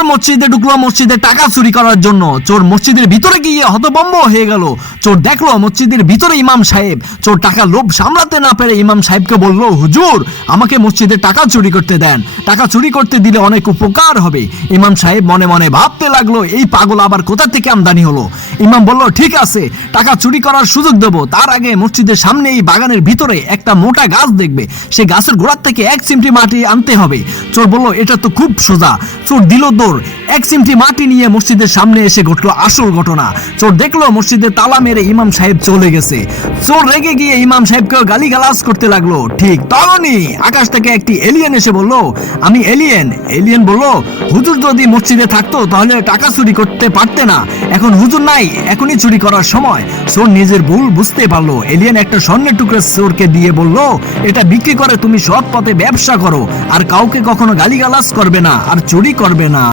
চোর মসজিদে ঢুকলো মসজিদে টাকা চুরি করার জন্য। চোর মসজিদের ভিতরে গিয়ে হতভম্ব হয়ে গেল। চোর দেখলো মসজিদের ভিতরে ইমাম সাহেব। চোর টাকা লোভ সামলাতে না পেরে ইমাম সাহেবকে বলল, হুজুর আমাকে মসজিদে টাকা চুরি করতে দেন, টাকা চুরি করতে দিলে অনেক উপকার হবে। ইমাম সাহেব মনে মনে ভাবতে লাগলো, এই পাগল আবার কোথা থেকে আমদানি হলো। ইমাম বলল, ঠিক আছে, টাকা চুরি করার সুযোগ দেবো। তার আগে মসজিদের সামনে এই বাগানের ভিতরে একটা মোটা গাছ দেখবে, সেই গাছের গোড়ার থেকে 1 চিমটি মাটি আনতে হবে। চোর বলল, এটা তো খুব সোজা। চোর দিল দৌড়। 1 চিমটি মাটি নিয়ে মসজিদের সামনে এসে ঘটলো আসল ঘটনা। চোর দেখলো মসজিদে তালা মেরে ইমাম সাহেব চলে গেছে। চোর রেগে গিয়ে ইমাম সাহেবকে গালিগালাজ করতে লাগলো। ঠিক তখনই আকাশ থেকে একটি এলিয়েন এসে বলল, আমি এলিয়েন। এলিয়েন বলল, হুজুর যদি মসজিদে থাকতো তাহলে টাকা চুরি করতে পারতে না, এখন হুজুর নাই, এখনই চুরি করার সময়। চোর নিজের ভুল বুঝতে পারলো। এলিয়েন একটা স্বর্ণের টুকরা চোরকে দিয়ে বলল, এটা বিক্রি করে তুমি সৎ পথে ব্যবসা করো, আর কাউকে কখনো গালিগালাজ করবে না, আর চুরি করবে না।